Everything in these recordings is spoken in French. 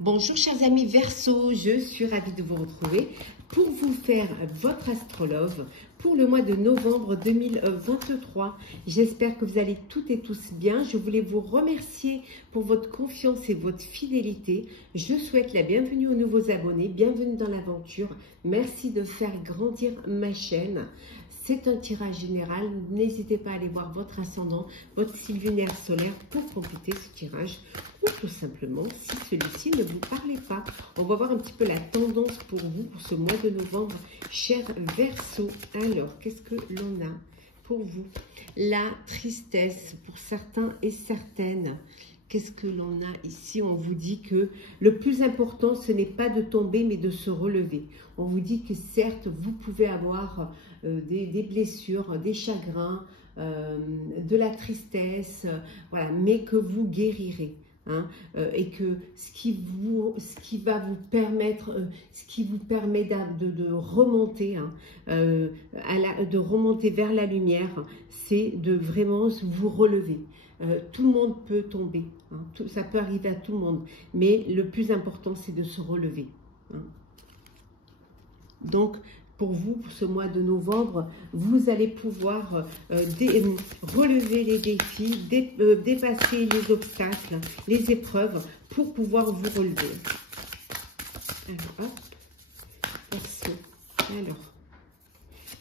Bonjour chers amis Verseau, je suis ravie de vous retrouver pour vous faire votre astrologue pour le mois de novembre 2023. J'espère que vous allez toutes et tous bien. Je voulais vous remercier pour votre confiance et votre fidélité. Je souhaite la bienvenue aux nouveaux abonnés, bienvenue dans l'aventure. Merci de faire grandir ma chaîne. C'est un tirage général, n'hésitez pas à aller voir votre ascendant, votre signe lunaire solaire pour compléter ce tirage ou tout simplement si celui-ci ne vous parlait pas. On va voir un petit peu la tendance pour vous pour ce mois de novembre, cher Verseau. Alors, qu'est-ce que l'on a pour vous? La tristesse pour certains et certaines. Qu'est-ce que l'on a ici? On vous dit que le plus important, ce n'est pas de tomber, mais de se relever. On vous dit que certes, vous pouvez avoir des blessures, des chagrins, de la tristesse, voilà, mais que vous guérirez. Hein, et que ce qui va vous permettre, ce qui vous permet de remonter, hein, de remonter vers la lumière, c'est de vraiment vous relever. Tout le monde peut tomber, hein, ça peut arriver à tout le monde, mais le plus important c'est de se relever. Hein. Donc, pour vous, pour ce mois de novembre, vous allez pouvoir relever les défis, dépasser les obstacles, les épreuves pour pouvoir vous relever. Alors, hop, Verseau.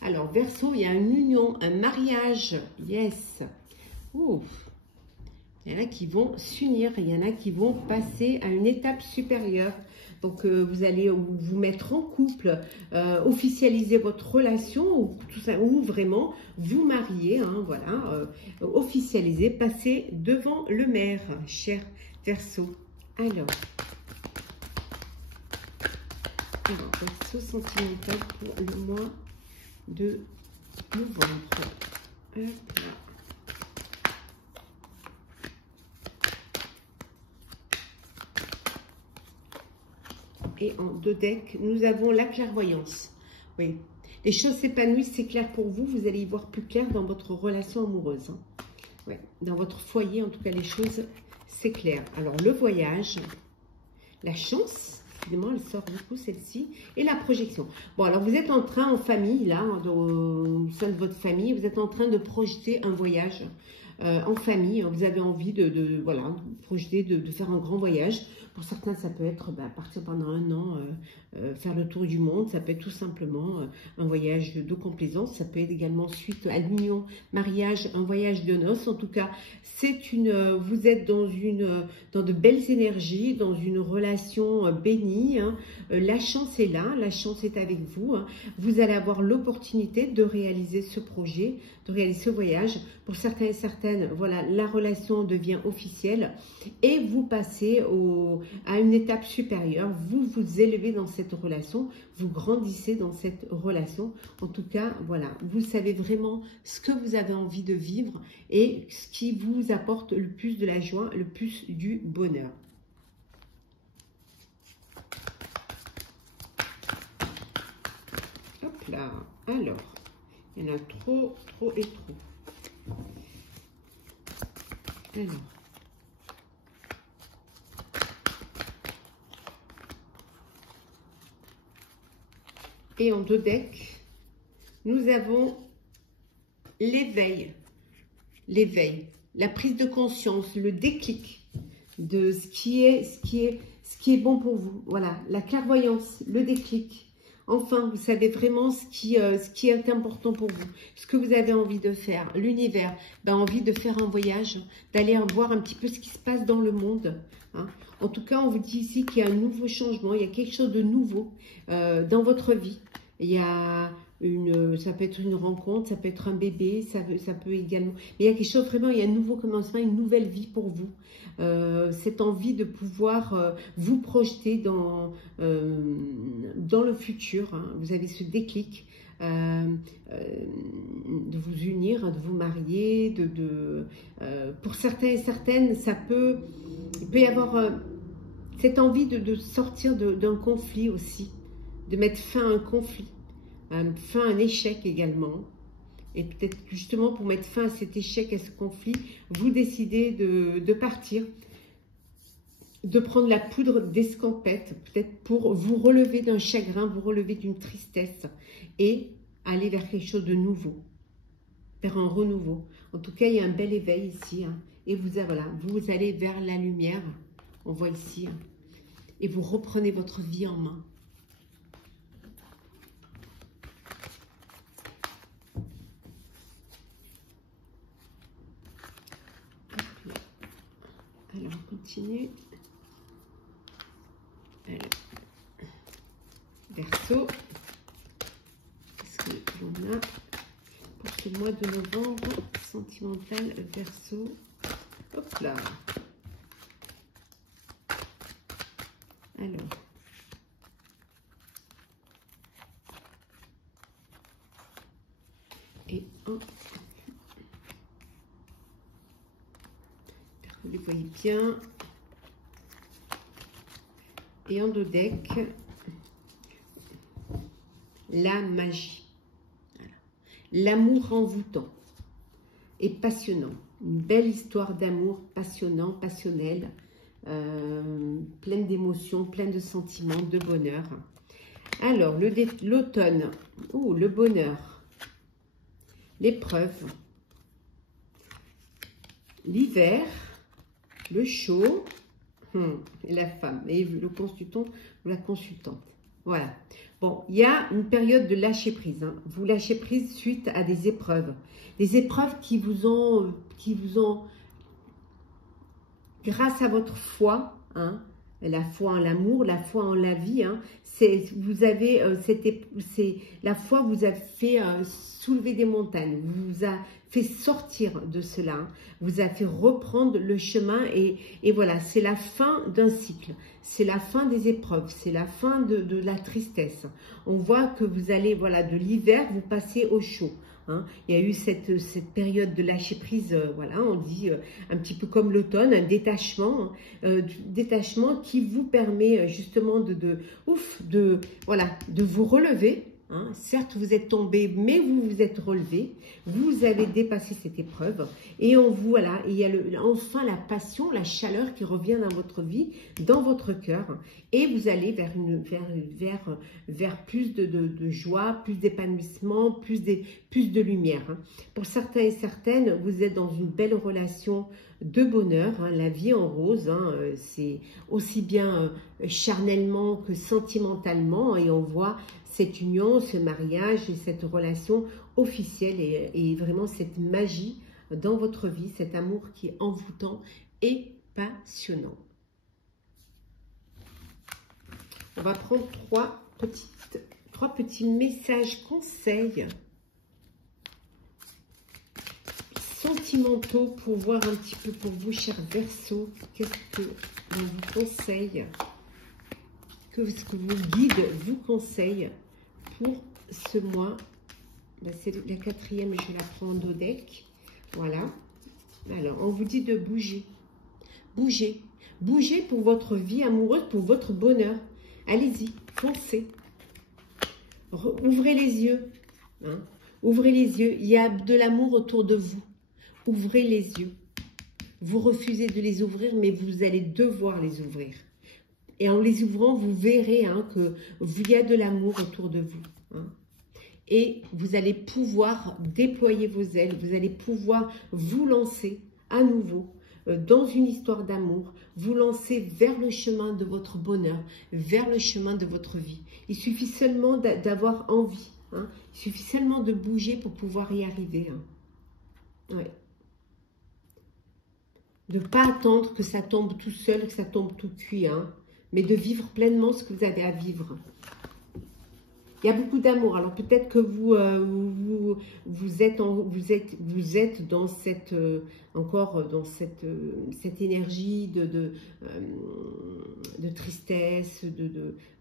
Alors, Verseau, il y a une union, un mariage, yes. Ouf. Il y en a qui vont s'unir, il y en a qui vont passer à une étape supérieure. Donc, vous allez vous mettre en couple, officialiser votre relation ou, tout ça, ou vraiment vous marier, hein, voilà, officialiser, passer devant le maire, cher Verseau. Alors, Verseau sentimental pour le mois de novembre. Hop là. Et en deux decks, nous avons la clairvoyance. Oui, les choses s'épanouissent, c'est clair pour vous. Vous allez y voir plus clair dans votre relation amoureuse. Hein. Ouais, dans votre foyer, en tout cas, les choses, c'est clair. Alors, le voyage, la chance, évidemment, elle sort beaucoup, celle-ci, et la projection. Bon, alors, vous êtes en train, en famille, là, au sein de votre famille, vous êtes en train de projeter un voyage en famille. Vous avez envie voilà, projeter, de faire un grand voyage. Pour certains, ça peut être partir pendant un an, faire le tour du monde. Ça peut être tout simplement un voyage de complaisance. Ça peut être également suite à l'union, mariage, un voyage de noces. En tout cas, vous êtes dans de belles énergies, dans une relation bénie. Hein. La chance est là, la chance est avec vous. Hein. Vous allez avoir l'opportunité de réaliser ce projet, de réaliser ce voyage. Pour certains et certaines, voilà, la relation devient officielle et vous passez à une étape supérieure. Vous vous élevez dans cette relation, vous grandissez dans cette relation. En tout cas, voilà, vous savez vraiment ce que vous avez envie de vivre et ce qui vous apporte le plus de la joie, le plus du bonheur. Hop là, alors, il y en a trop et trop. Alors, et en deux decks, nous avons l'éveil, la prise de conscience, le déclic de ce qui est bon pour vous. Voilà, la clairvoyance, le déclic. Enfin, vous savez vraiment ce qui est important pour vous, ce que vous avez envie de faire. L'univers, envie de faire un voyage, d'aller voir un petit peu ce qui se passe dans le monde. Hein. En tout cas, on vous dit ici qu'il y a un nouveau changement, il y a quelque chose de nouveau dans votre vie. Il y a ça peut être une rencontre, ça peut être un bébé, ça peut également... Mais il y a quelque chose vraiment, il y a un nouveau commencement, une nouvelle vie pour vous. Cette envie de pouvoir vous projeter dans le futur. Hein. Vous avez ce déclic de vous unir, de vous marier. Pour certains et certaines, il peut y avoir cette envie de sortir d'un conflit aussi, de mettre fin à un conflit. Fin à un échec également. Et peut-être justement pour mettre fin à cet échec, à ce conflit, vous décidez de partir de prendre la poudre d'escampette, peut-être pour vous relever d'un chagrin, vous relever d'une tristesse et aller vers quelque chose de nouveau, vers un renouveau. En tout cas, il y a un bel éveil ici, hein, et voilà, vous allez vers la lumière, on voit ici, hein, et vous reprenez votre vie en main. Alors, on continue. Alors, Verseau, qu'est-ce qu'on a pour ce mois de novembre sentimental Verseau? Hop là. Alors, et un, vous les voyez bien, et en dos deck, la magie, voilà. L'amour envoûtant et passionnant, une belle histoire d'amour passionnant, passionnelle, pleine d'émotions, pleine de sentiments, de bonheur. Alors, l'automne, oh, le bonheur, l'épreuve, l'hiver, le chaud, et la femme, et le consultant ou la consultante. Voilà. Bon, il y a une période de lâcher prise. Hein. Vous lâchez prise suite à des épreuves qui vous ont, grâce à votre foi, hein, la foi en l'amour, la foi en la vie, hein, vous avez, la foi vous a fait soulever des montagnes, vous a fait sortir de cela, hein, vous a fait reprendre le chemin et voilà, c'est la fin d'un cycle, c'est la fin des épreuves, c'est la fin de la tristesse. On voit que vous allez, voilà, de l'hiver, vous passez au chaud. Hein. Il y a eu cette période de lâcher prise, voilà, on dit un petit peu comme l'automne, un détachement, détachement qui vous permet justement de vous relever. Hein. Certes, vous êtes tombé, mais vous vous êtes relevé, vous avez dépassé cette épreuve et voilà, il y a enfin la passion, la chaleur qui revient dans votre vie, dans votre cœur, et vous allez vers plus de joie, plus d'épanouissement, plus de lumière. Hein. Pour certains et certaines, vous êtes dans une belle relation de bonheur, hein, la vie en rose, hein, c'est aussi bien charnellement que sentimentalement, et on voit cette union, ce mariage et cette relation officielle et vraiment cette magie dans votre vie, cet amour qui est envoûtant et passionnant. On va prendre trois petits messages conseils sentimentaux pour voir un petit peu pour vous, chers Verseaux, qu'est-ce que l'on vous conseille, ce que vos guides vous conseillent pour ce mois. Ben, c'est la quatrième, je la prends en dos deck. Voilà. Alors, on vous dit de bouger. Bougez. Bougez pour votre vie amoureuse, pour votre bonheur. Allez-y, foncez. Ouvrez les yeux. Hein. Ouvrez les yeux. Il y a de l'amour autour de vous. Ouvrez les yeux. Vous refusez de les ouvrir, mais vous allez devoir les ouvrir. Et en les ouvrant, vous verrez, hein, qu'il y a de l'amour autour de vous. Hein. Et vous allez pouvoir déployer vos ailes, vous allez pouvoir vous lancer à nouveau dans une histoire d'amour, vous lancer vers le chemin de votre bonheur, vers le chemin de votre vie. Il suffit seulement d'avoir envie, hein. Il suffit seulement de bouger pour pouvoir y arriver. Hein. Ouais. De ne pas attendre que ça tombe tout seul, que ça tombe tout cuit, hein, mais de vivre pleinement ce que vous avez à vivre. Il y a beaucoup d'amour. Alors peut-être que vous êtes dans cette encore dans cette énergie de tristesse,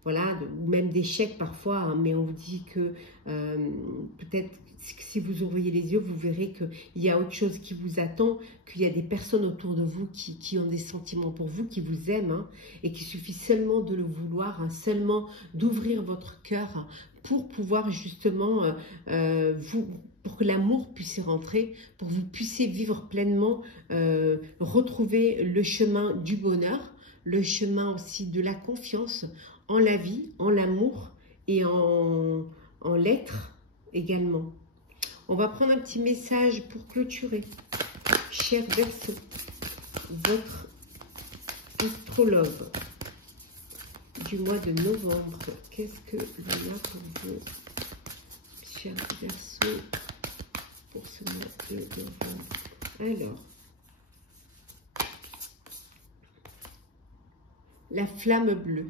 voilà, ou même d'échec parfois. Hein, mais on vous dit que peut-être si vous ouvriez les yeux, vous verrez qu'il y a autre chose qui vous attend, qu'il y a des personnes autour de vous qui ont des sentiments pour vous, qui vous aiment, hein, et qu'il suffit seulement de le vouloir, hein, seulement d'ouvrir votre cœur pour pouvoir justement, pour que l'amour puisse y rentrer, pour que vous puissiez vivre pleinement, retrouver le chemin du bonheur, le chemin aussi de la confiance en la vie, en l'amour et en l'être également. On va prendre un petit message pour clôturer. Cher Verseau, votre astrologue du mois de novembre. Qu'est-ce que l'on a pour vous, cher Verseau, pour ce mois de novembre? Alors, la flamme bleue.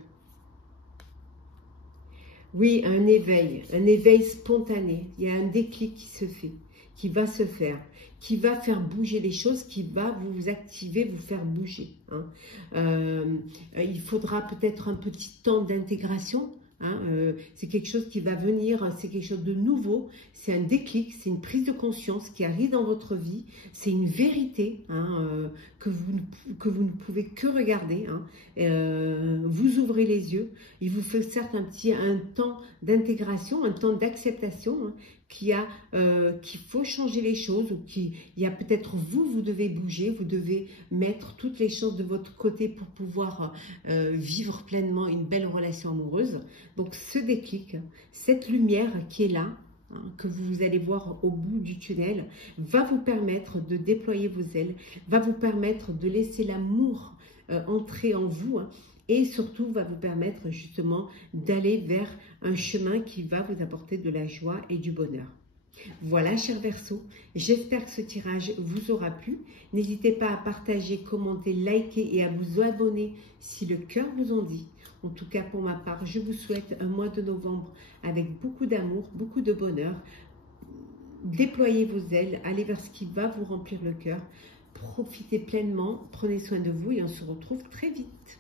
Oui, un éveil spontané. Il y a un déclic qui se fait, qui va se faire, qui va faire bouger les choses, qui va vous activer, vous faire bouger. Il faudra peut-être un petit temps d'intégration. C'est quelque chose qui va venir, c'est quelque chose de nouveau, c'est un déclic, c'est une prise de conscience qui arrive dans votre vie, c'est une vérité que vous ne pouvez que regarder. Vous ouvrez les yeux, il vous fait certes un temps d'intégration, un temps d'acceptation, qu'il faut changer les choses, ou il y a peut-être vous devez bouger, vous devez mettre toutes les chances de votre côté pour pouvoir vivre pleinement une belle relation amoureuse. Donc ce déclic, cette lumière qui est là, que vous allez voir au bout du tunnel, va vous permettre de déployer vos ailes, va vous permettre de laisser l'amour entrer en vous, et surtout va vous permettre justement d'aller vers un chemin qui va vous apporter de la joie et du bonheur. Voilà, cher Verseau, j'espère que ce tirage vous aura plu. N'hésitez pas à partager, commenter, liker et à vous abonner si le cœur vous en dit. En tout cas, pour ma part, je vous souhaite un mois de novembre avec beaucoup d'amour, beaucoup de bonheur. Déployez vos ailes, allez vers ce qui va vous remplir le cœur. Profitez pleinement, prenez soin de vous et on se retrouve très vite.